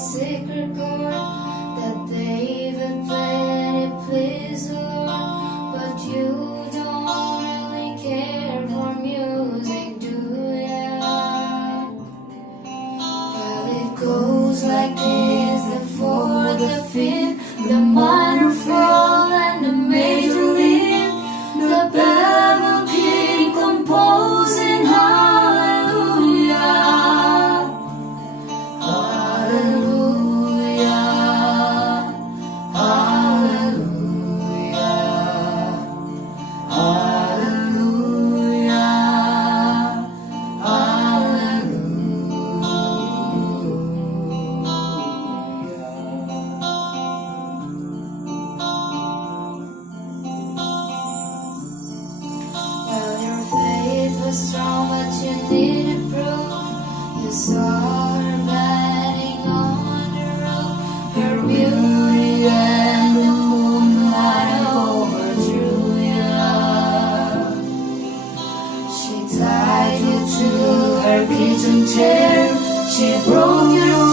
Sacred chord that David played, it pleased the Lord. But you don't really care for music, do ya? Well, it goes like this: the fourth, the fifth, the minor fall, and the major lift. The Bible King composing hallelujah. Strong, but you needed proof. You saw her batting on the roof, her beauty and the moonlight overthrew you. She tied you to her kitchen chair, she broke your